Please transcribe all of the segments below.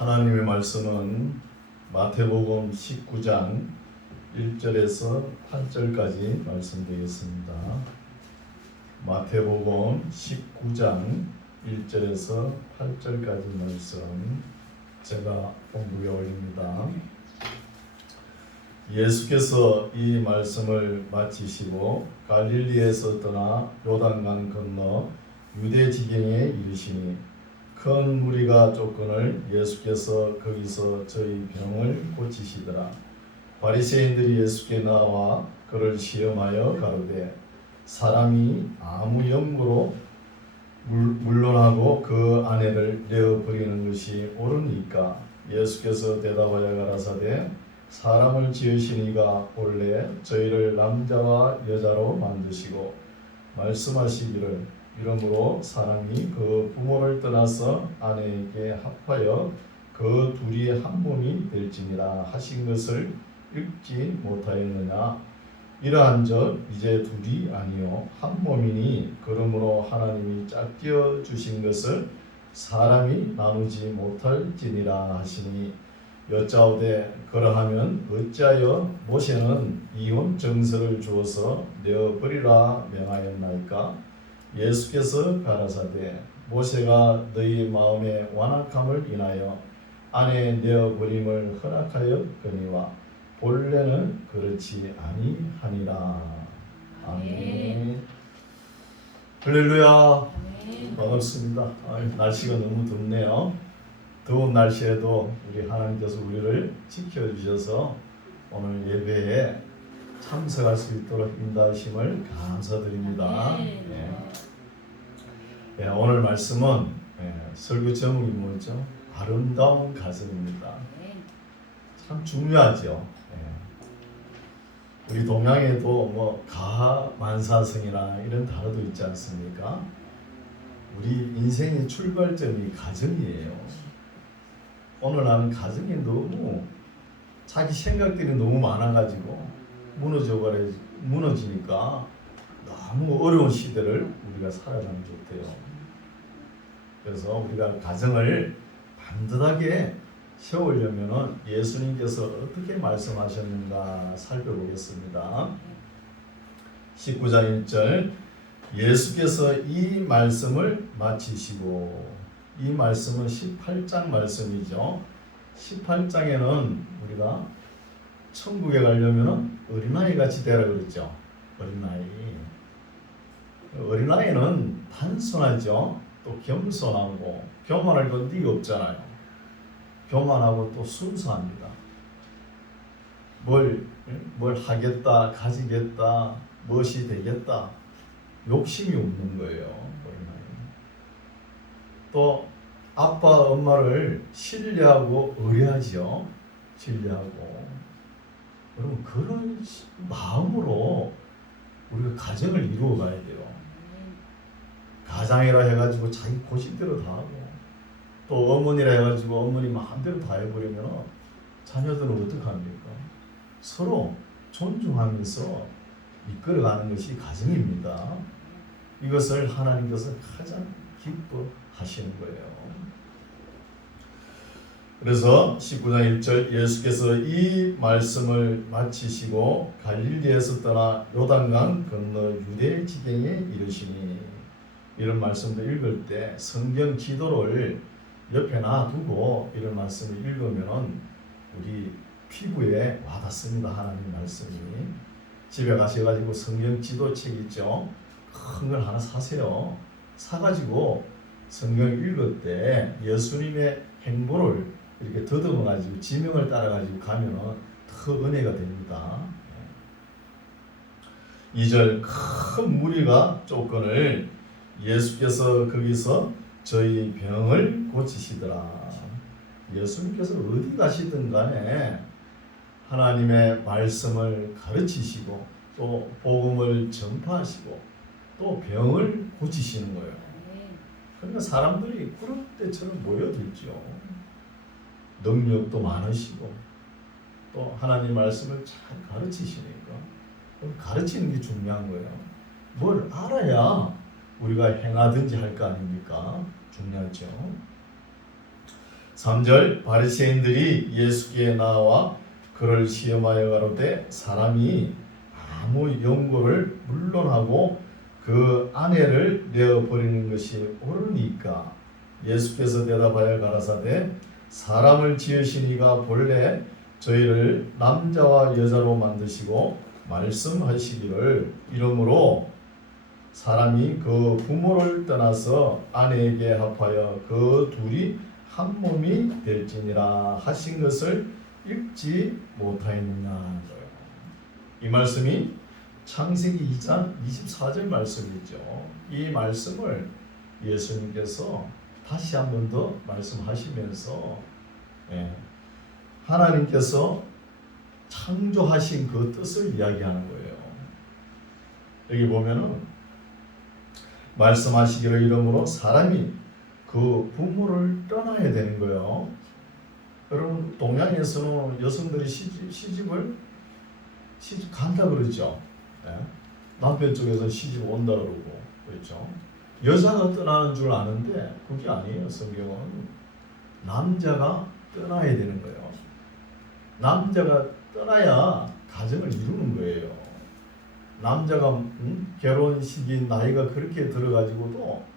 하나님의 말씀은 마태복음 19장 1절에서 8절까지 말씀드리겠습니다. 마태복음 19장 1절에서 8절까지 말씀 제가 봉독해 올립니다. 예수께서 이 말씀을 마치시고 갈릴리에서 떠나 요단강 건너 유대 지경에 이르시니 큰 무리가 쫓거늘 예수께서 거기서 저희 병을 고치시더라. 바리새인들이 예수께 나와 그를 시험하여 가로되 사람이 아무 염고로 물론하고 그 아내를 내어버리는 것이 옳으니까? 예수께서 대답하여 가라사대 사람을 지으신 이가 본래 저희를 남자와 여자로 만드시고 말씀하시기를 이러므로 사람이 그 부모를 떠나서 아내에게 합하여 그 둘이 한 몸이 될지니라 하신 것을 읽지 못하였느냐? 이러한즉 이제 둘이 아니요 한 몸이니 그러므로 하나님이 짝지어 주신 것을 사람이 나누지 못할지니라 하시니 여짜오되 그러하면 어찌하여 모세는 이혼 정서를 주어서 내어버리라 명하였나이까? 예수께서 가라사대 모세가 너희 마음의 완악함을 인하여 아내 내어버림을 허락하였거니와 본래는 그렇지 아니하니라. 아멘. 할렐루야. 반갑습니다. 날씨가 너무 덥네요. 더운 날씨에도 우리 하나님께서 우리를 지켜주셔서 오늘 예배에 참석할 수 있도록 인도하심을 감사드립니다. 오늘 말씀은 설교 제목이 뭐죠? 아름다운 가정입니다. 참 중요하죠. 우리 동양에도 뭐 가만사성이나 이런 단어도 있지 않습니까? 우리 인생의 출발점이 가정이에요. 오늘 나는 가정이 너무 자기 생각들이 너무 많아가지고 무너지니까 너무 어려운 시대를 우리가 살아가는 것 같아요. 그래서 우리가 가정을 반듯하게 세우려면 예수님께서 어떻게 말씀하셨는가 살펴보겠습니다. 19장 1절 예수께서 이 말씀을 마치시고, 이 말씀은 18장 말씀이죠. 18장에는 우리가 천국에 가려면 어린아이 같이 되라 그랬죠. 어린아이는 단순하죠. 또 겸손하고 교만할 건 네가 없잖아요. 교만하고 또 순수합니다. 뭘 하겠다, 가지겠다, 무엇이 되겠다 욕심이 없는 거예요. 어린아이는. 또 아빠, 엄마를 신뢰하고 의뢰하죠. 신뢰하고. 여러분 그런 마음으로 우리가 가정을 이루어 가야 돼요. 가장이라 해가지고 자기 고집대로 다 하고 또 어머니라 해가지고 어머니 마음대로 다 해버리면 자녀들은 어떡합니까? 서로 존중하면서 이끌어가는 것이 가정입니다. 이것을 하나님께서 가장 기뻐하시는 거예요. 그래서 19장 1절 예수께서 이 말씀을 마치시고 갈릴리에서 떠나 요단강 건너 유대 지경에 이르시니, 이런 말씀을 읽을 때 성경 지도를 옆에 놔두고 이런 말씀을 읽으면 우리 피부에 와닿습니다. 하나님 말씀이. 집에 가셔가지고 성경 지도책 있죠. 큰 걸 하나 사세요. 사가지고 성경 읽을 때 예수님의 행보를 이렇게 더듬어가지고 지명을 따라가지고 가면 더 은혜가 됩니다. 2절 큰 무리가 쫓거늘 예수께서 거기서 저희 병을 고치시더라. 예수님께서 어디 가시든 간에 하나님의 말씀을 가르치시고 또 복음을 전파하시고 또 병을 고치시는 거예요. 그러니까 사람들이 그럴 때처럼 모여들죠. 능력도 많으시고 또 하나님 말씀을 잘 가르치시니까 가르치는 게 중요한 거예요. 뭘 알아야 우리가 행하든지 할 거 아닙니까? 중요하죠. 3절 바리새인들이 예수께 나와 그를 시험하여 가로되 사람이 아무 연고를 물론하고 그 아내를 내어 버리는 것이 옳으니까. 예수께서 대답하여 가라사대 사람을 지으신 이가 본래 저희를 남자와 여자로 만드시고 말씀하시기를 이러므로 사람이 그 부모를 떠나서 아내에게 합하여 그 둘이 한 몸이 될지니라 하신 것을 읽지 못하였느냐. 이 말씀이 창세기 2장 24절 말씀이죠. 이 말씀을 예수님께서 다시 한 번 더 말씀하시면서 하나님께서 창조하신 그 뜻을 이야기하는 거예요. 여기 보면은 말씀하시기를 이러므로 사람이 그 부모를 떠나야 되는 거예요. 여러분 동양에서는 여성들이 시집 간다 그러죠. 남편 쪽에서 시집 온다 그러고 그렇죠. 여자가 떠나는 줄 아는데 그게 아니에요. 성경은 남자가 떠나야 되는 거예요. 남자가 떠나야 가정을 이루는 거예요. 남자가 결혼식이 나이가 그렇게 들어가지고도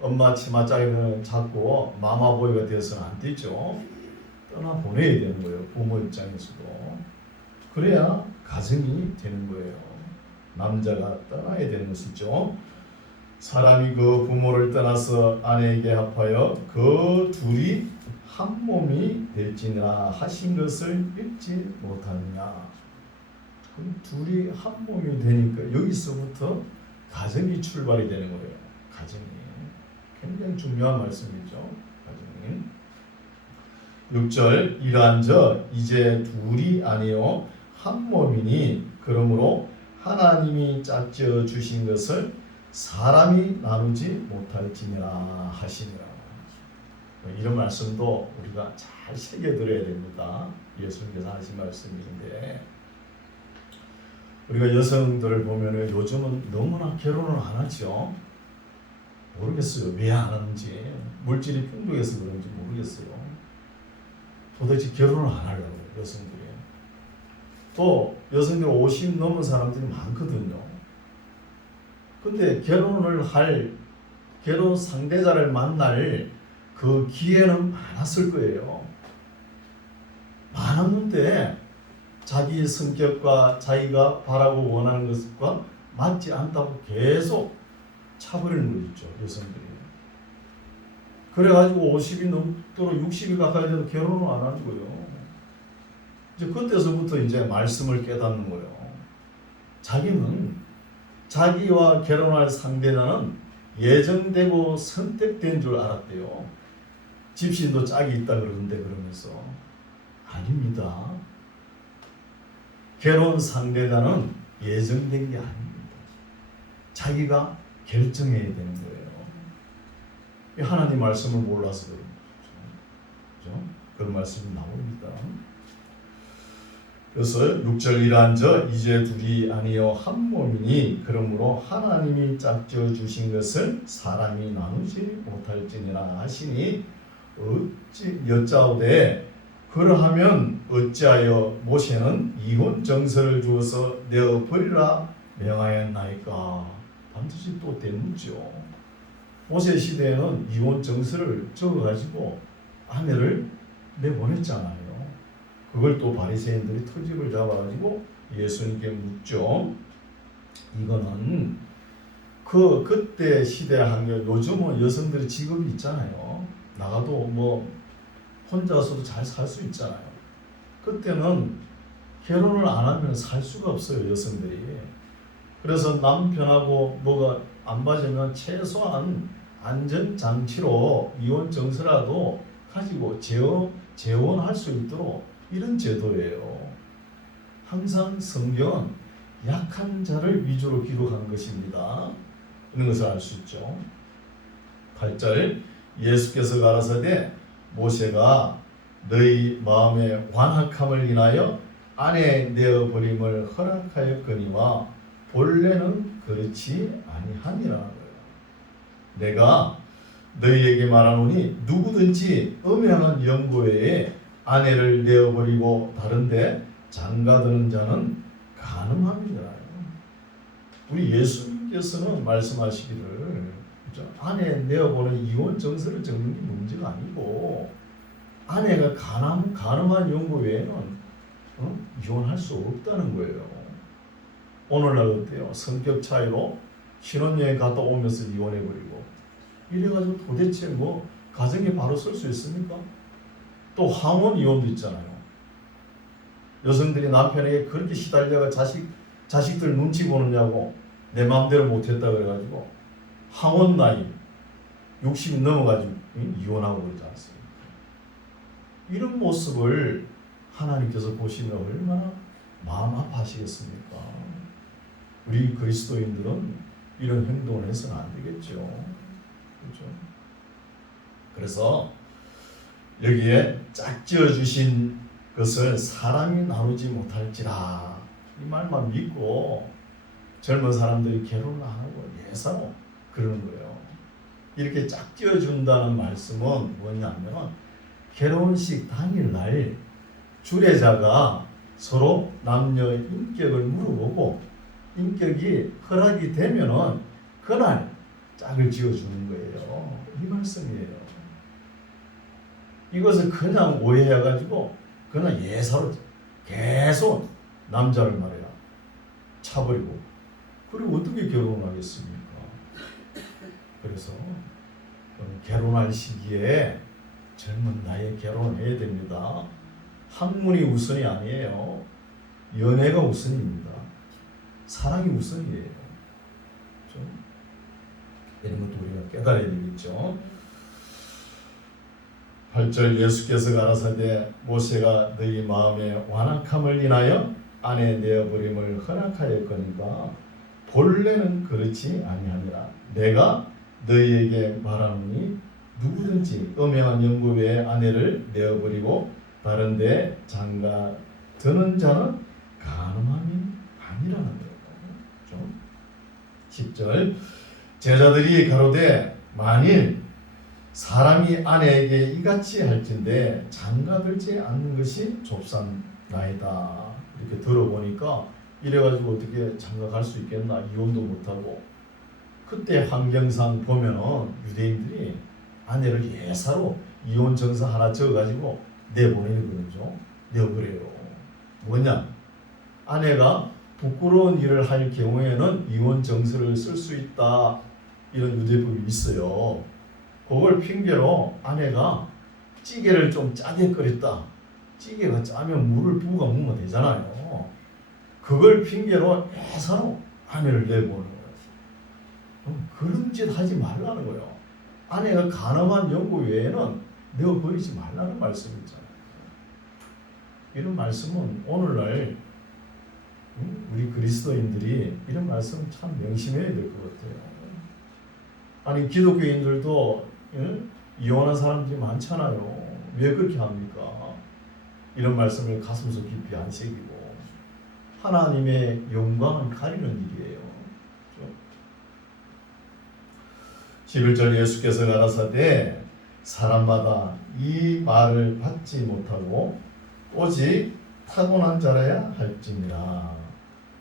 엄마 치맛자기는 자꾸 마마보이가 되어서는 안 되죠. 떠나보내야 되는 거예요. 부모 입장에서도. 그래야 가정이 되는 거예요. 남자가 떠나야 되는 것이죠. 사람이 그 부모를 떠나서 아내에게 합하여 그 둘이 한 몸이 될지니라 하신 것을 읽지 못하느냐. 그럼 둘이 한 몸이 되니까 여기서부터 가정이 출발이 되는 거예요. 가정이 굉장히 중요한 말씀이죠. 가정이 6절 이러한저 이제 둘이 아니요 한 몸이니 그러므로 하나님이 짝지어 주신 것을 사람이 나누지 못할지니라 하시니라. 이런 말씀도 우리가 잘 새겨들어야 됩니다. 예수님께서 하신 말씀인데 우리가 여성들을 보면 요즘은 너무나 결혼을 안 하죠. 모르겠어요. 왜 안 하는지. 물질이 풍부해서 그런지 모르겠어요. 도대체 결혼을 안 하려고 여성들이. 또 여성들 50 넘은 사람들이 많거든요. 근데 결혼을 할 결혼 상대자를 만날 그 기회는 많았을 거예요. 많았는데 자기의 성격과 자기가 바라고 원하는 것과 맞지 않다고 계속 차버리는 거 있죠. 여성들이. 그래가지고 50이 넘도록 60이 가까이 돼도 결혼을 안 하는 거예요. 이제 그때서부터 이제 말씀을 깨닫는 거예요. 자기는 자기와 결혼할 상대자는 예정되고 선택된 줄 알았대요. 집신도 짝이 있다 그러는데 그러면서 아닙니다. 결혼 상대자는 예정된 게 아닙니다. 자기가 결정해야 되는 거예요. 하나님 말씀을 몰라서 그렇죠? 그런 말씀이 나옵니다. 그래서 6절 이러한저 이제 둘이 아니요 한 몸이니 그러므로 하나님이 짝지어 주신 것을 사람이 나누지 못할지니라 하시니 어찌 여짜오되 그러하면 어찌하여 모세는 이혼 정서를 주어서 내어 버리라 명하였나이까. 반드시 또 되는죠. 모세 시대에는 이혼 정서를 적어가지고 아내를 내보냈잖아요. 그걸 또 바리새인들이 터집을 잡아가지고 예수님께 묻죠. 이거는 그때 시대 한결 요즘은 여성들이 직업이 있잖아요. 나가도 뭐 혼자서도 잘 살 수 있잖아요. 그때는 결혼을 안 하면 살 수가 없어요. 여성들이. 그래서 남편하고 뭐가 안 맞으면 최소한 안전장치로 이혼 정서라도 가지고 재혼할 수 있도록 이런 제도예요. 항상 성경은 약한 자를 위주로 기록한 것입니다. 이런 것을 알 수 있죠. 8절 예수께서 가라사대 모세가 너희 마음의 완악함을 인하여 아내 내어버림을 허락하였거니와 본래는 그렇지 아니하니라. 내가 너희에게 말하노니 누구든지 음행한 연고 외에 아내를 내어버리고 다른데 장가드는 자는 간음함이니라. 우리 예수님께서는 말씀하시기를, 그렇죠? 아내 내어보는 이혼 정서를 적는 게 문제가 아니고, 아내가 간음한 연고 외에는 이혼할 수 없다는 거예요. 오늘날 어때요? 성격 차이로 신혼여행 갔다 오면서 이혼해버리고, 이래가지고 도대체 뭐 가정에 바로 설 수 있습니까? 또 항원 이혼도 있잖아요. 여성들이 남편에게 그렇게 시달려가 자식들 눈치 보느냐고 내 마음대로 못했다 그래가지고 항원 나이 60이 넘어가지고 이혼하고 그러지 않습니까? 이런 모습을 하나님께서 보시면 얼마나 마음 아파하시겠습니까? 우리 그리스도인들은 이런 행동을 해서는 안 되겠죠. 그렇죠? 그래서 여기에 짝지어 주신 것을 사람이 나누지 못할지라, 이 말만 믿고 젊은 사람들이 결혼을 안 하고 예사로 그러는 거예요. 이렇게 짝지어 준다는 말씀은 뭐냐면, 결혼식 당일날 주례자가 서로 남녀 인격을 물어보고 인격이 허락이 되면은 그날 짝을 지어주는 거예요. 이 말씀이에요. 이것을 그냥 오해해가지고 그냥 예사로 계속 남자를 말이야 차버리고, 그리고 어떻게 결혼을 하겠습니까? 그래서 결혼할 시기에 젊은 나이에 결혼해야 됩니다. 학문이 우선이 아니에요. 연애가 우선입니다. 사랑이 우선이에요. 좀 이런 것도 우리가 깨달아야 되겠죠. 8절 예수께서 가라사대 모세가 너희 마음의 완악함을 인하여 아내 내어버림을 허락하였거니와 본래는 그렇지 아니하니라. 내가 너희에게 말하노니 누구든지 음행한 연고 외에 아내를 내어버리고 다른 데 장가 드는 자는 간음함이 아니라는 거예요. 10절 제자들이 가로되 만일 사람이 아내에게 이같이 할진대 장가들지 않는 것이 좁상나이다. 이렇게 들어보니까 이래가지고 어떻게 장가 갈 수 있겠나, 이혼도 못하고. 그때 환경상 보면은 유대인들이 아내를 예사로 이혼 정서 하나 적어가지고 내보내는 거죠. 내버려요. 뭐냐? 아내가 부끄러운 일을 할 경우에는 이혼 정서를 쓸 수 있다, 이런 유대법이 있어요. 그걸 핑계로 아내가 찌개를 좀 짜게 끓였다. 찌개가 짜면 물을 부어가 먹으면 되잖아요. 그걸 핑계로 예사로 아내를 내보는 거예요. 그런 짓 하지 말라는 거예요. 아내가 간음한 연고 외에는 내어버리지 말라는 말씀이 있잖아요. 이런 말씀은 오늘날 우리 그리스도인들이 이런 말씀 참 명심해야 될 것 같아요. 아니 기독교인들도 이혼한 사람들이 많잖아요. 왜 그렇게 합니까? 이런 말씀을 가슴속 깊이 안 새기고 하나님의 영광을 가리는 일이에요. 11절 예수께서 가라사대 사람마다 이 말을 받지 못하고 오직 타고난 자라야 할지니라.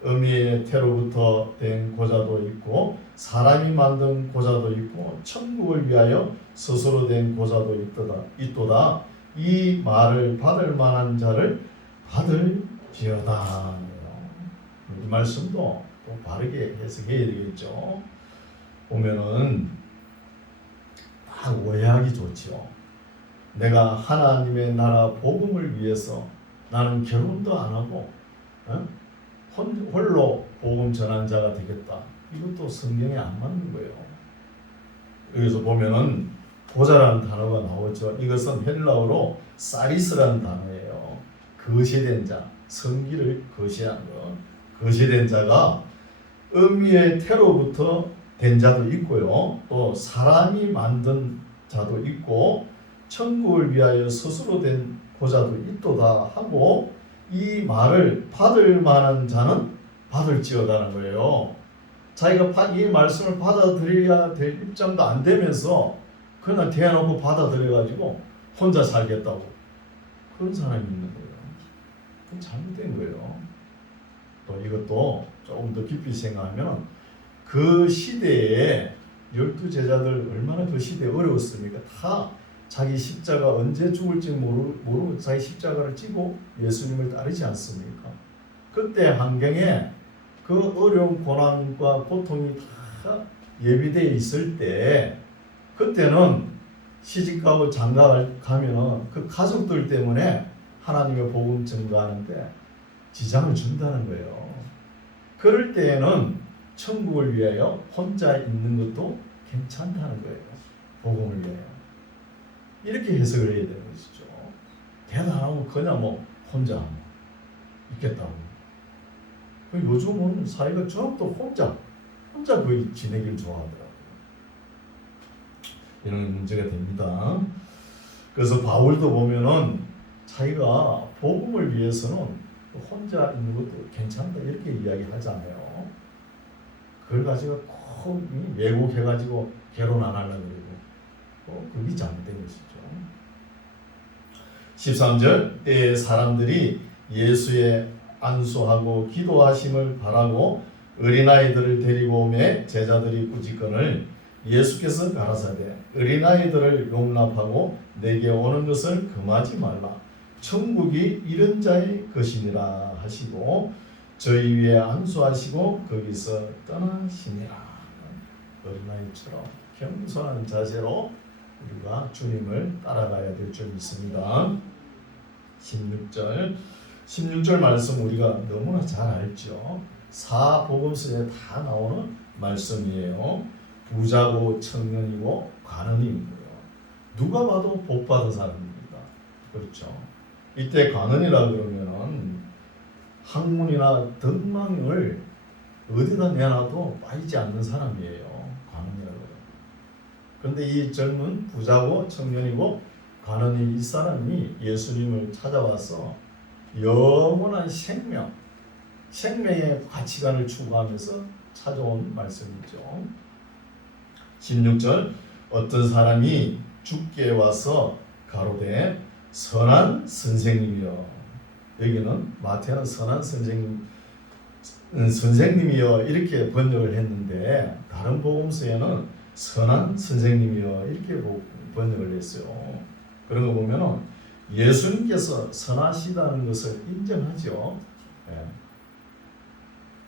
어미의 태로부터 된 고자도 있고 사람이 만든 고자도 있고 천국을 위하여 스스로 된 고자도 있도다. 이 말을 받을 만한 자를 받을지어다. 이 말씀도 또 바르게 해석해야 되겠죠. 보면은 딱 오해하기 좋죠. 내가 하나님의 나라 복음을 위해서 나는 결혼도 안 하고 홀로 복음 전한 자가 되겠다. 이것도 성경에 안 맞는 거예요. 여기서 보면은 고자라는 단어가 나오죠. 이것은 헬라어로 사리스라는 단어예요. 거시된 자, 성기를 거시한 것. 거시된 자가 어미의 태로부터 된 자도 있고요. 또 사람이 만든 자도 있고 천국을 위하여 스스로 된 고자도 있도다 하고, 이 말을 받을 만한 자는 받을지어다는 거예요. 자기가 이 말씀을 받아들여야 될 입장도 안 되면서 그냥 대놓고 받아들여가지고 혼자 살겠다고 그런 사람이 있는 거예요. 그건 잘못된 거예요. 또 이것도 조금 더 깊이 생각하면 그 시대에 12제자들 얼마나 그 시대에 어려웠습니까? 다 자기 십자가 언제 죽을지 모르고 자기 십자가를 찌고 예수님을 따르지 않습니까? 그때 환경에 그 어려운 고난과 고통이 다 예비되어 있을 때 그때는 시집가고 장가를 가면은 그 가족들 때문에 하나님의 복음 전가하는데 지장을 준다는 거예요. 그럴 때에는 천국을 위하여 혼자 있는 것도 괜찮다는 거예요. 복음을 위하여. 이렇게 해석을 해야 되는 것이죠. 대답 안 하고 그냥 뭐 혼자 있겠다고. 요즘은 사회가 전부 혼자 거의 지내기를 좋아하더라고요. 이런 문제가 됩니다. 그래서 바울도 보면은 자기가 복음을 위해서는 혼자 있는 것도 괜찮다 이렇게 이야기하잖아요. 그걸 가지고 꼭 왜곡해가지고 결혼 안 하려고 그러고 그게 잘못된 것이죠. 13절 때에 사람들이 예수의 안수하고 기도하심을 바라고 어린아이들을 데리고 오매 제자들이 꾸짖거늘 예수께서 가라사대 어린아이들을 용납하고 내게 오는 것을 금하지 말라. 천국이 이런 자의 것이니라 하시고 저희 위에 안수하시고 거기서 떠나시니라. 어린아이처럼 겸손한 자세로 우리가 주님을 따라가야 될 줄 믿습니다. 16절 말씀 우리가 너무나 잘 알죠. 사복음서에 다 나오는 말씀이에요. 부자고 청년이고 관원이고요. 누가 봐도 복 받은 사람입니다. 그렇죠. 이때 관원이라 그러면은 학문이나 덕망을 어디다 내놔도 빠지지 않는 사람이에요. 관원이라고 해요. 그런데 이 젊은 부자고 청년이고 관원이 이 사람이 예수님을 찾아와서 영원한 생명의 가치관을 추구하면서 찾아온 말씀이죠. 16절 어떤 사람이 주께 와서 가로되 선한 선생님이여. 여기는 마태는 선한 선생님이여 이렇게 번역을 했는데 다른 복음서에는 선한 선생님이여 이렇게 번역을 했어요. 그런 거 보면은 예수님께서 선하시다는 것을 인정하죠.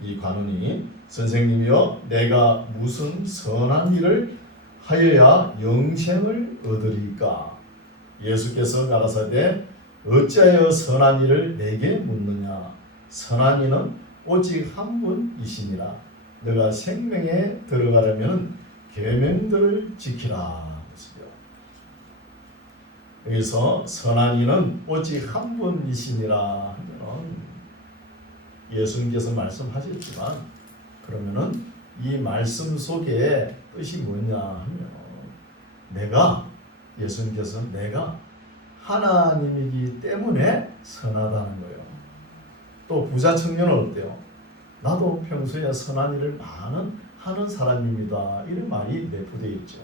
이 관원이 선생님이여 내가 무슨 선한 일을 하여야 영생을 얻으리까? 예수께서 가라사대 어찌하여 선한 일을 내게 묻느냐? 선한 이는 오직 한 분이시니라. 너가 생명에 들어가려면 계명들을 지키라. 여기서 선한 이는 오직 한 분이시니라 하면은 예수님께서 말씀하셨지만 그러면은 이 말씀 속에 뜻이 뭐냐 하면 예수님께서 내가 하나님이기 때문에 선하다는 거예요. 또 부자 청년은 어때요? 나도 평소에 선한 일을 많은 하는 사람입니다. 이런 말이 내포되어 있죠.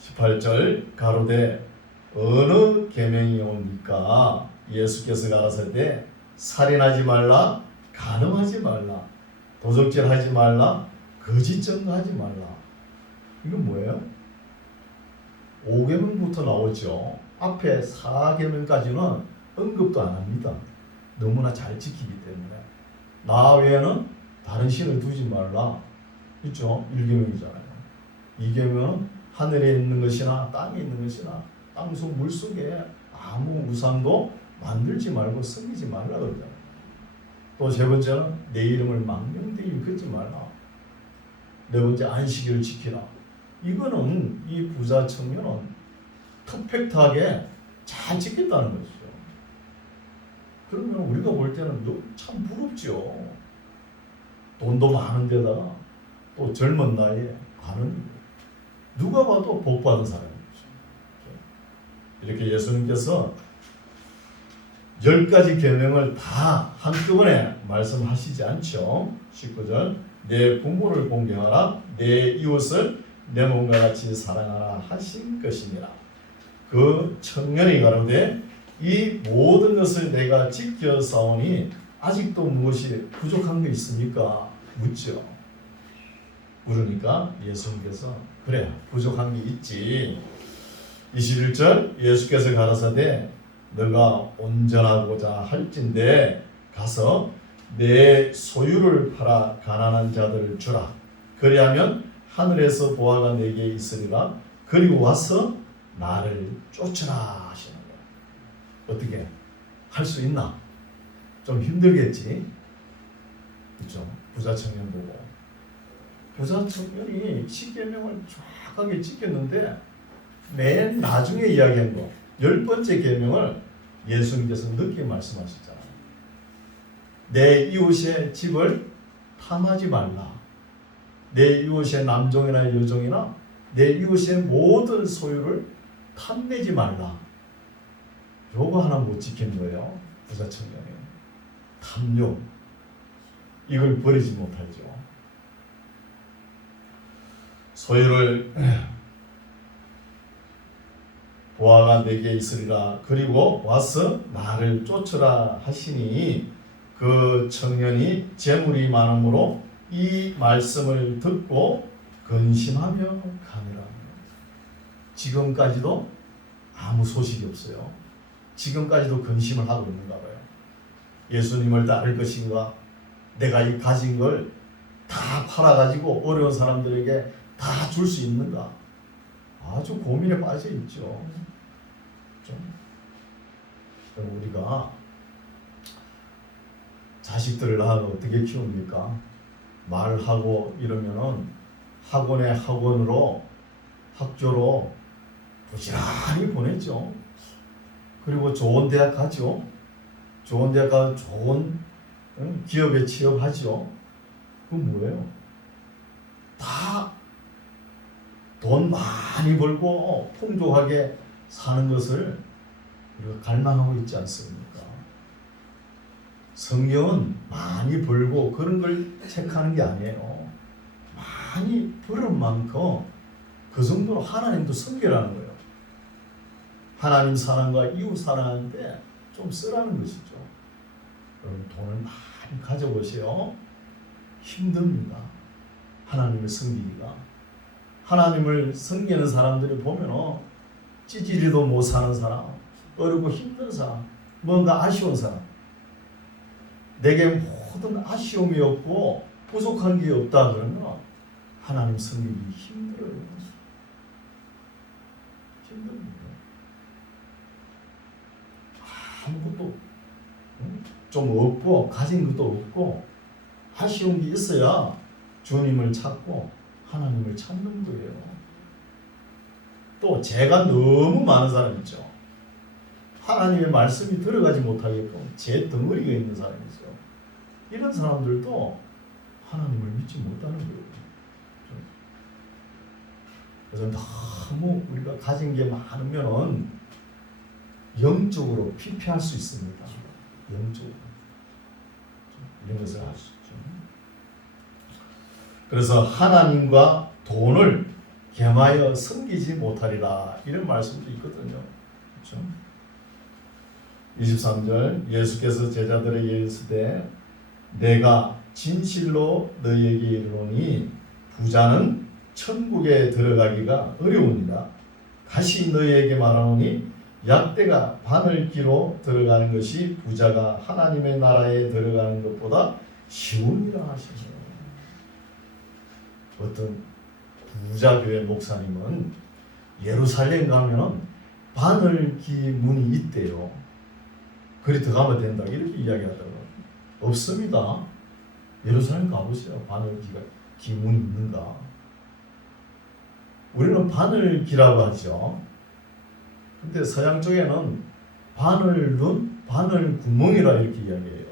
18절 가로되 어느 계명이 옵니까? 예수께서 가라사대 살인하지 말라, 간음하지 말라, 도적질하지 말라, 거짓 증거하지 말라. 이건 뭐예요? 5계명부터 나오죠. 앞에 4계명까지는 언급도 안 합니다. 너무나 잘 지키기 때문에. 나 외에는 다른 신을 두지 말라. 있죠? 1계명이잖아요. 2계명은 하늘에 있는 것이나 땅에 있는 것이나 땅속 물속에 아무 우상도 만들지 말고 섬기지 말라 그러잖아요. 또 세 번째는 내 이름을 망령되이 걷지 말라. 네 번째 안식일을 지키라. 이거는 이 부자 청년은 퍼펙트하게 잘 지켰다는 것이죠. 그러면 우리가 볼 때는 참 부럽죠. 돈도 많은 데다가 또 젊은 나이에 가는 누가 봐도 복 받은 사람이죠. 이렇게 예수님께서 10가지 계명을 다 한꺼번에 말씀하시지 않죠. 19절 내 부모를 공경하라. 내 이웃을 내 몸과 같이 사랑하라 하신 것이니라. 그 청년이 가로되 이 모든 것을 내가 지켜 싸우니 아직도 무엇이 부족한 게 있습니까? 묻죠. 물으니까 예수님께서 그래 부족한 게 있지. 21절 예수께서 가라사대 너가 온전하고자 할진대 가서 내 소유를 팔아 가난한 자들을 주라. 그리하면 하늘에서 보화가 내게 있으리라. 그리고 와서 나를 쫓으라 하시는 거예요. 어떻게 할 수 있나? 좀 힘들겠지. 그렇죠? 부자 청년 보고 부자 청년이 10계명을 정확하게 지켰는데 맨 나중에 이야기한 거 10번째 계명을 예수님께서 늦게 말씀하셨잖아요. 내 이웃의 집을 탐하지 말라. 내 이웃의 남종이나 여종이나 내 이웃의 모든 소유를 탐내지 말라. 요거 하나 못 지킨 거예요. 부자 청년이. 탐욕. 이걸 버리지 못하죠. 소유를 보아가 내게 있으리라. 그리고 와서 나를 쫓으라 하시니 그 청년이 재물이 많으므로 이 말씀을 듣고 근심하며 가니라. 지금까지도 아무 소식이 없어요. 지금까지도 근심을 하고 있는가 봐요. 예수님을 따를 것인가? 내가 이 가진 걸 다 팔아가지고 어려운 사람들에게 다 줄 수 있는가? 아주 고민에 빠져 있죠. 그럼 우리가 자식들을 어떻게 키웁니까? 말하고 이러면은 학원에 학원으로 학교로 부지런히 보냈죠. 그리고 좋은 대학 가죠. 좋은 대학 가서 좋은 기업에 취업하죠. 그건 뭐예요? 다 돈 많이 벌고 풍족하게 사는 것을 우리가 갈망하고 있지 않습니까? 성경은 많이 벌고 그런 걸 체크하는 게 아니에요. 많이 벌은 만큼 그 정도로 하나님도 섬기라는 거예요. 하나님 사랑과 이웃 사랑하는데 좀 쓰라는 것이죠. 여러분 돈을 많이 가져보세요. 힘듭니다. 하나님을 섬기기가. 하나님을 섬기는 사람들이 보면 찌질이도 못 사는 사람, 어렵고 힘든 사람, 뭔가 아쉬운 사람, 내게 모든 아쉬움이 없고 부족한 게 없다 그러면 하나님 섬기기 힘들어요. 힘듭니다. 아무것도 좀 없고 가진 것도 없고 아쉬운 게 있어야 주님을 찾고 하나님을 찾는 거예요. 또 죄가 너무 많은 사람 있죠. 하나님의 말씀이 들어가지 못하게끔 죄 덩어리가 있는 사람이 있어요. 이런 사람들도 하나님을 믿지 못하는 거예요. 그래서 너무 우리가 가진 게 많으면 영적으로 피폐할 수 있습니다. 영적으로. 이런 것을 알 수 있죠. 그래서 하나님과 돈을 겸하여 섬기지 못하리라. 이런 말씀도 있거든요. 그렇죠? 23절 예수께서 제자들에게 이르시되 내가 진실로 너희에게 이르노니 부자는 천국에 들어가기가 어려우니라. 다시 너희에게 말하노니 약대가 바늘기로 들어가는 것이 부자가 하나님의 나라에 들어가는 것보다 쉬우니라 하시네요. 어떤 부자교회 목사님은 예루살렘 가면은 바늘기 문이 있대요. 그리 들어가면 된다 이렇게 이야기하더라고요. 없습니다. 예루살렘 가보세요. 바늘기가 기문이 있는가? 우리는 바늘기라고 하죠. 근데 서양 쪽에는 바늘눈, 바늘구멍이라 이렇게 이야기해요.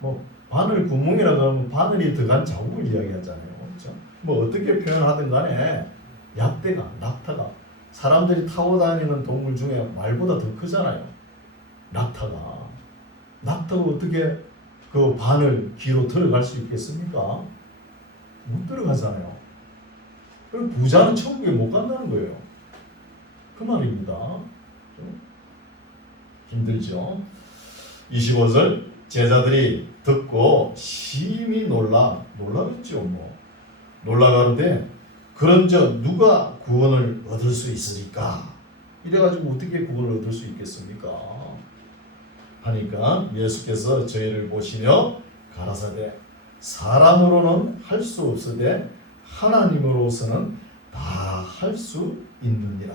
뭐 바늘구멍이라 그러면 바늘이 들어간 자국을 이야기하잖아요. 그렇죠? 뭐 어떻게 표현하든 간에 약대가, 낙타가 사람들이 타고 다니는 동물 중에 말보다 더 크잖아요. 낙타가 어떻게 그 바늘 귀로 들어갈 수 있겠습니까? 못 들어가잖아요. 그럼 부자는 천국에 못 간다는 거예요. 그 말입니다. 좀 힘들죠. 25절 제자들이 듣고 심히 놀라겠죠. 뭐 놀라가는데 그런즉 누가 구원을 얻을 수 있으리까? 이래가지고 어떻게 구원을 얻을 수 있겠습니까? 하니까 예수께서 저희를 보시며 가라사대 사람으로는 할 수 없으되 하나님으로서는 다 할 수 있느니라.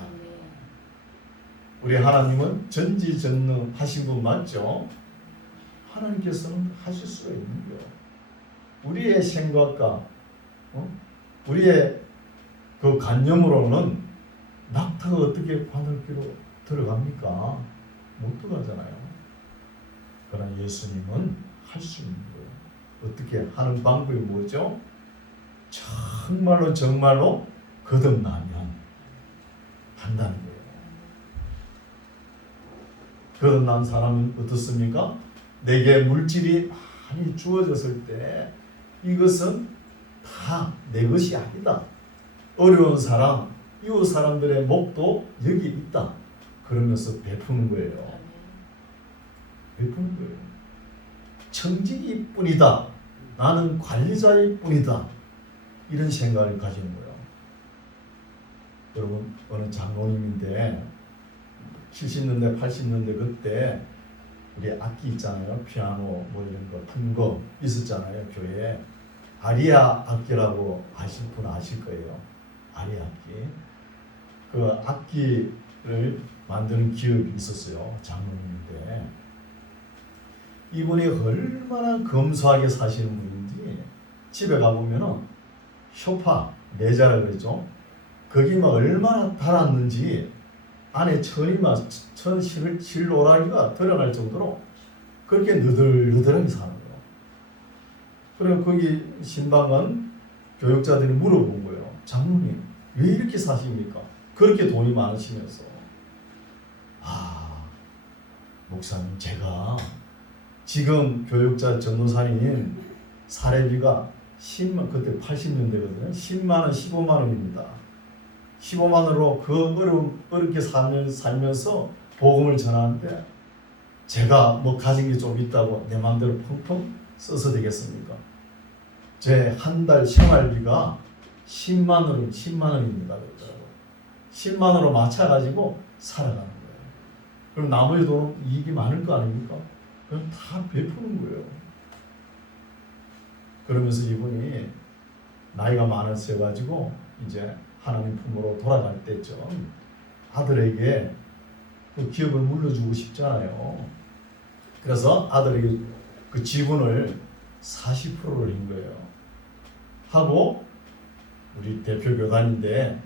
우리 하나님은 전지전능하신 분 맞죠? 하나님께서는 하실 수가 있는 거예요. 우리의 생각과 우리의 그 관념으로는 낙타가 어떻게 바늘귀로 들어갑니까? 못 들어가잖아요. 그러나 예수님은 할 수 있는 거예요. 어떻게 하는 방법이 뭐죠? 정말로 거듭나면 한다는 거예요. 거듭난 사람은 어떻습니까? 내게 물질이 많이 주어졌을 때 이것은 다 내 것이 아니다. 어려운 사람, 이웃 사람들의 목도 여기 있다. 그러면서 베푸는 거예요. 베푸는 거예요. 청직이 뿐이다. 나는 관리자일 뿐이다. 이런 생각을 가지는 거예요. 여러분 어느 장로님인데 70년대 80년대 그때 우리 악기 있잖아요. 피아노 뭐 이런 거 큰 거 있었잖아요. 교회에 아리아 악기라고 아실 분 아실 거예요. 아리아 악기. 그 악기를 만드는 기업이 있었어요. 장로님인데 이분이 얼마나 검소하게 사시는 분인지 집에 가보면은 쇼파 내자라 그러죠. 거기만 얼마나 달았는지 안에 천 실로라기가 드러날 정도로 그렇게 느들느들하게 사는 거예요. 그래서 거기 신방은 교육자들이 물어본 거예요. 장로님 왜 이렇게 사십니까? 그렇게 돈이 많으시면서. 목사님 제가 지금 교육자 전도사님 사례비가 10만, 그때 80년대거든요. 10만 원, 15만 원입니다. 15만 원으로 그 어렵게 살면서 복음을 전하는데 제가 뭐 가진 게 좀 있다고 내 마음대로 펑펑 써서 되겠습니까? 제 한 달 생활비가 10만 원입니다. 그러더라고요. 10만 원으로 맞춰가지고 살아가는 거예요. 그럼 나머지 돈은 이익이 많을 거 아닙니까? 그럼 다 베푸는 거예요. 그러면서 이분이 나이가 많으셔가지고 이제 하나님 품으로 돌아갈 때쯤 아들에게 그 기업을 물려주고 싶잖아요. 그래서 아들에게 그 지분을 40%를 한 거예요. 하고 우리 대표 교단인데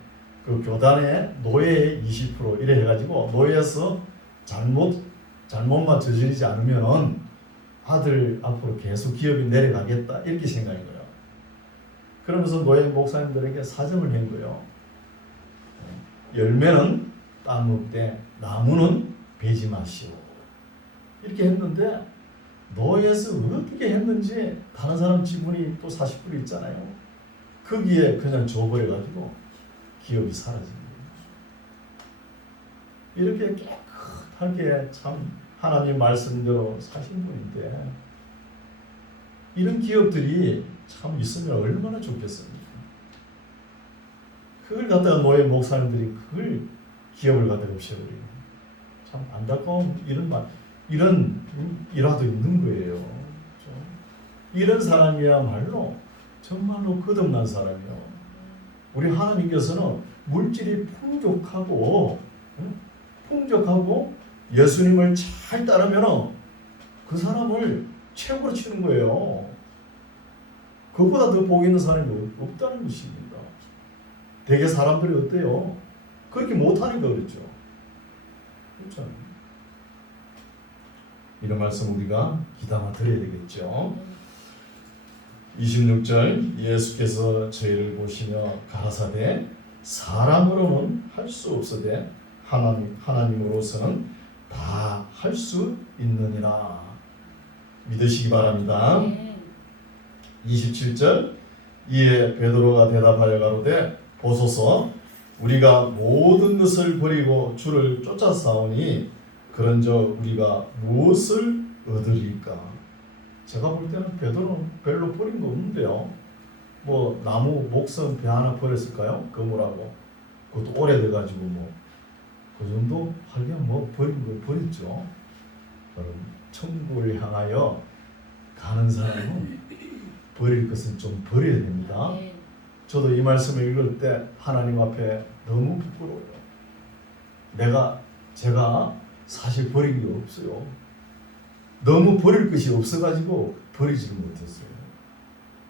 그 교단의 노예 20% 이래 해가지고 노예에서 잘못만 저지르지 않으면은 아들 앞으로 계속 기업이 내려가겠다 이렇게 생각한 거예요. 그러면서 노예 목사님들에게 사정을 한 거예요. 열매는 따먹되 나무는 베지 마시오. 이렇게 했는데 노예에서 어떻게 했는지 다른 사람 지분이 또 40% 있잖아요. 거기에 그냥 줘버려가지고 기업이 사라진 거예요. 이렇게 깨끗하게 참 하나님 말씀대로 사신 분인데 이런 기업들이 참 있으면 얼마나 좋겠습니까? 그걸 갖다가 노예 목사님들이 그걸 기업을 갖다가 없애버리고 참 안타까운 이런 일화도 있는 거예요. 그렇죠? 이런 사람이야말로 정말로 거듭난 사람이요. 우리 하나님께서는 물질이 풍족하고 예수님을 잘 따르면 그 사람을 최고로 치는 거예요. 그보다 더 복 있는 사람이 없다는 것입니다. 대개 사람들이 어때요? 그렇게 못하니까 그렇죠. 그렇죠. 이런 말씀 우리가 귀담아 들어야 되겠죠. 26절 예수께서 저희를 보시며 가라사대 사람으로는 할 수 없으되 하나님으로서는 다 할 수 있느니라. 믿으시기 바랍니다. 네. 27절 이에 베드로가 대답하여 가로되 보소서 우리가 모든 것을 버리고 주를 쫓아싸우니 그런저 우리가 무엇을 얻으리까? 제가 볼 때는 베드로는 별로 버린 거 없는데요. 뭐 나무 목선 배 하나 버렸을까요? 그물하고 그것도 오래돼가지고 뭐 그 정도 하기야 뭐 버린 거 버렸죠. 그럼 천국을 향하여 가는 사람은 버릴 것은 좀 버려야 됩니다. 네. 저도 이 말씀을 읽을 때 하나님 앞에 너무 부끄러워요. 제가 사실 버린 게 없어요. 너무 버릴 것이 없어가지고 버리지를 못했어요.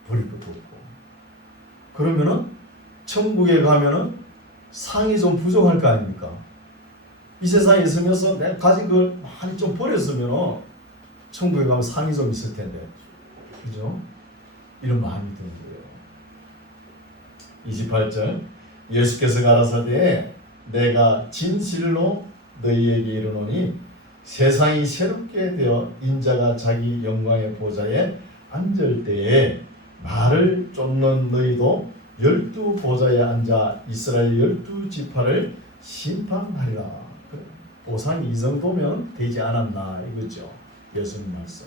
버릴 것도 없고. 그러면은 천국에 가면은 상이 좀 부족할 거 아닙니까? 이 세상에 있으면서 내가 가진 걸 많이 좀 버렸으면 천국에 가면 상이 좀 있을 텐데, 그죠? 이런 마음이 드는 거예요. 28절 예수께서 가라사대 내가 진실로 너희에게 이르노니 세상이 새롭게 되어 인자가 자기 영광의 보좌에 앉을 때에 나를 쫓는 너희도 12 보좌에 앉아 이스라엘 12지파를 심판하리라. 보상이 이 정도면 되지 않았나 이거죠. 예수님 말씀.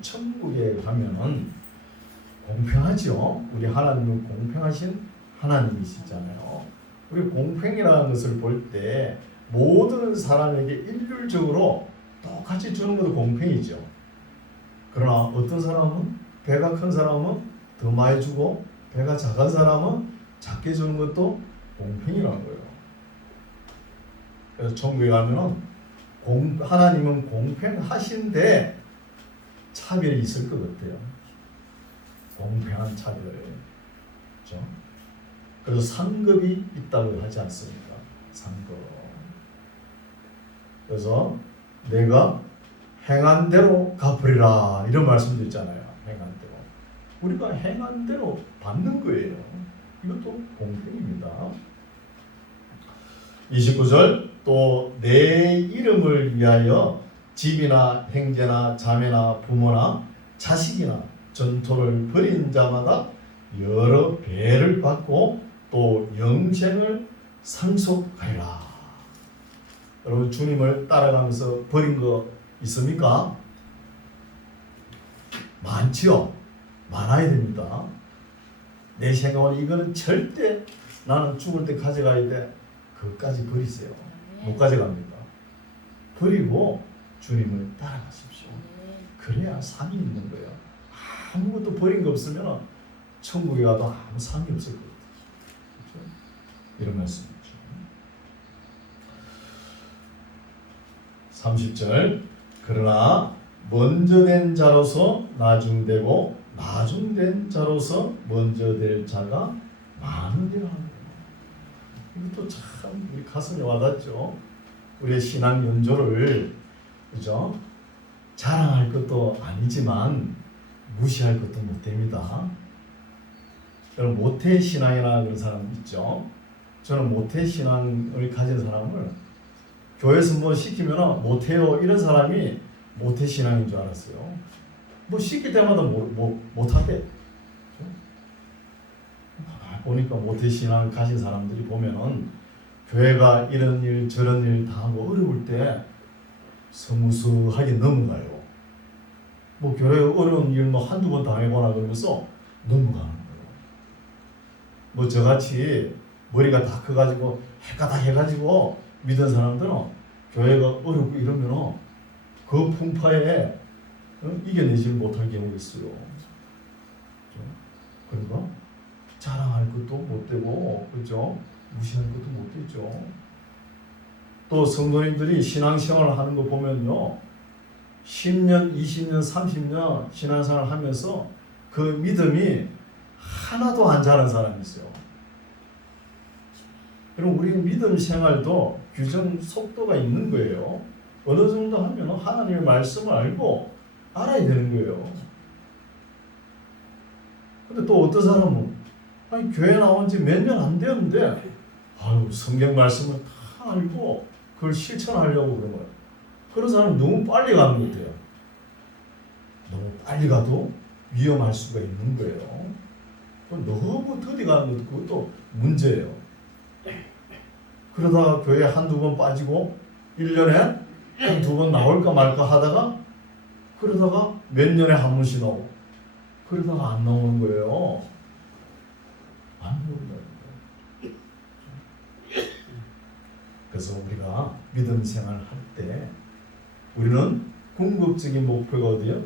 천국에 가면은 공평하죠. 우리 하나님은 공평하신 하나님이시잖아요. 우리 공평이라는 것을 볼 때 모든 사람에게 일률적으로 똑같이 주는 것도 공평이죠. 그러나 어떤 사람은 배가 큰 사람은 더 많이 주고 배가 작은 사람은 작게 주는 것도 공평이라는 거예요. 그래서 천국에 가면은 하나님은 공평하신데 차별이 있을 것 같아요. 공평한 차별. 그렇죠? 그래서 상급이 있다고 하지 않습니까? 상급. 그래서 내가 행한 대로 갚으리라 이런 말씀도 있잖아요. 행한 대로. 우리가 행한 대로 받는 거예요. 이것도 공평입니다. 29절 또 내 이름을 위하여 집이나 형제나 자매나 부모나 자식이나 전토를 벌인 자마다 여러 배를 받고 또 영생을 상속하리라. 여러분 주님을 따라가면서 버린 거 있습니까? 많지요. 많아야 됩니다. 내 생각은 이거는 절대 나는 죽을 때 가져가야 돼. 그것까지 버리세요. 못 가져갑니다. 버리고 주님을 따라가십시오. 그래야 상이 있는 거예요. 아무것도 버린 거 없으면 천국에 가도 아무 상이 없을 거예요. 그렇죠? 이런 말씀이죠. 30절 그러나 먼저 된 자로서 나중되고 나중된 자로서 먼저 될 자가 많으리라. 이것도 참 우리 가슴에 와닿죠. 우리의 신앙 연조를 그죠? 자랑할 것도 아니지만 무시할 것도 못 됩니다. 여러분 모태 신앙이라는 그런 사람 있죠. 저는 모태 신앙을 가진 사람을 교회에서 뭐 시키면 못해요 이런 사람이 모태 신앙인 줄 알았어요. 뭐 시킬 때마다 못하대. 보니까 모태 신앙 가진 사람들이 보면은 교회가 이런 일 저런 일 다 하고 어려울 때 서무서하게 넘어가요. 뭐 교회 어려운 일 뭐 한두 번 당해보나 그러면서 넘어가는 거예요. 뭐 저같이 머리가 다 커가지고 해가 다 해가지고 믿은 사람들은 교회가 어렵고 이러면 그 풍파에 이겨내지 못할 경우가 있어요. 그런가? 자랑할 것도 못 되고, 그죠? 무시할 것도 못 되죠. 또 성도님들이 신앙생활을 하는 거 보면요, 10년, 20년, 30년 신앙생활을 하면서 그 믿음이 하나도 안 자란 사람이 있어요. 그럼 우리 믿음 생활도 규정 속도가 있는 거예요. 어느 정도 하면 하나님의 말씀을 알고 알아야 되는 거예요. 근데 또 어떤 사람은 아니 교회 나온 지 몇 년 안 되었는데 아유 성경 말씀을 다 알고 그걸 실천하려고 그런 거예요. 그런 사람은 너무 빨리 가는 것 같아요. 빨리 가도 위험할 수가 있는 거예요. 너무 더디 가는 것도 그것도 문제예요. 그러다가 교회 한두 번 빠지고 1년에 한두 번 나올까 말까 하다가 그러다가 몇 년에 한 번씩 나오고 그러다가 안 나오는 거예요. 안 나오는 거예요. 그래서 우리가 믿음 생활을 할 때 우리는 궁극적인 목표가 어디요?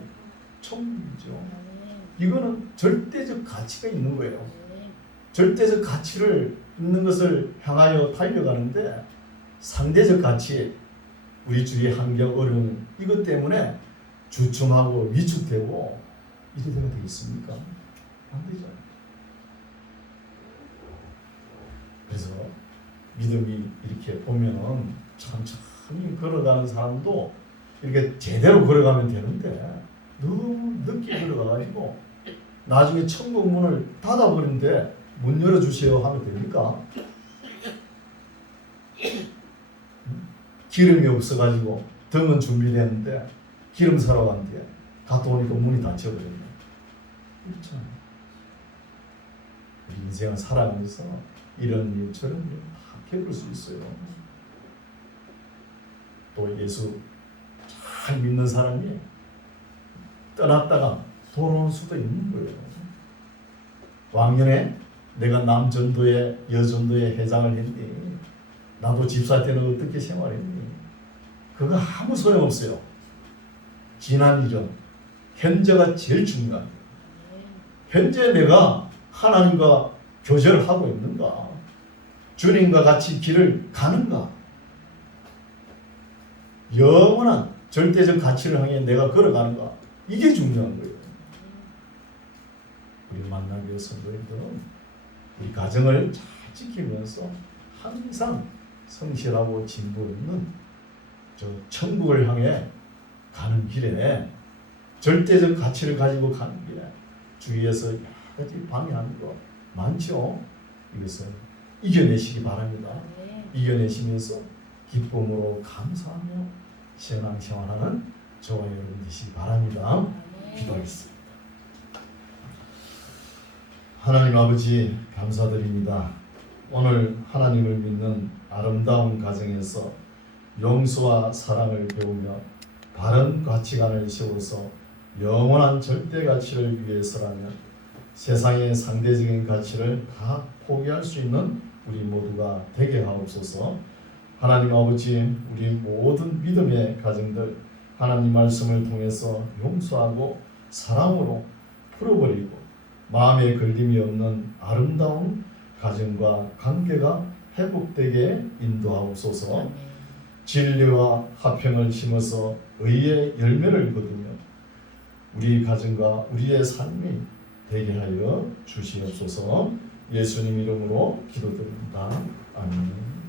천국이죠. 이거는 절대적 가치가 있는 거예요. 절대적 가치를 있는 것을 향하여 달려가는데 상대적 가치, 우리 주위의 환경, 어려움 이것 때문에 주춤하고 위축되고 이래 되가 되겠습니까? 안 되죠. 그래서 믿음이 이렇게 보면은 천천히 걸어가는 사람도 이렇게 제대로 걸어가면 되는데 너무 늦게 걸어가가지고 나중에 천국 문을 닫아버리는데 문 열어주세요 하면 됩니까? 기름이 없어가지고 등은 준비됐는데 기름 사러 갔는데 갔다 오니까 문이 닫혀버렸네. 그렇죠. 우리 인생을 살아가면서 이런 일 저런 일 다 겪을 수 있어요. 또 예수 잘 믿는 사람이 떠났다가 돌아올 수도 있는 거예요. 왕년에 내가 남전도에 여전도에 회장을 했니? 나도 집사 때는 어떻게 생활했니? 그거 아무 소용없어요. 지난 일은 현재가 제일 중요합니다. 현재 내가 하나님과 교제를 하고 있는가? 주님과 같이 길을 가는가? 영원한 절대적 가치를 향해 내가 걸어가는가? 이게 중요한 거예요. 우리 만나교회 성도님들은 우리 가정을 잘 지키면서 항상 성실하고 진보 있는 저 천국을 향해 가는 길에 절대적 가치를 가지고 가는 길에 주위에서 여러 가지 방해하는 거 많죠. 이것을 이겨내시기 바랍니다. 이겨내시면서 기쁨으로 감사하며 신앙생활하는 저와 여러분 되시기 바랍니다. 기도하겠습니다. 하나님 아버지 감사드립니다. 오늘 하나님을 믿는 아름다운 가정에서 용서와 사랑을 배우며 바른 가치관을 세워서 영원한 절대 가치를 위해서라면 세상의 상대적인 가치를 다 포기할 수 있는 우리 모두가 되게 하옵소서. 하나님 아버지, 우리 모든 믿음의 가정들 하나님 말씀을 통해서 용서하고 사랑으로 풀어버리고 마음에 걸림이 없는 아름다운 가정과 관계가 회복되게 인도하옵소서. 진리와 화평을 심어서 의의 열매를 거두며 우리 가정과 우리의 삶이 되게 하여 주시옵소서. 예수님 이름으로 기도드립니다. 아멘.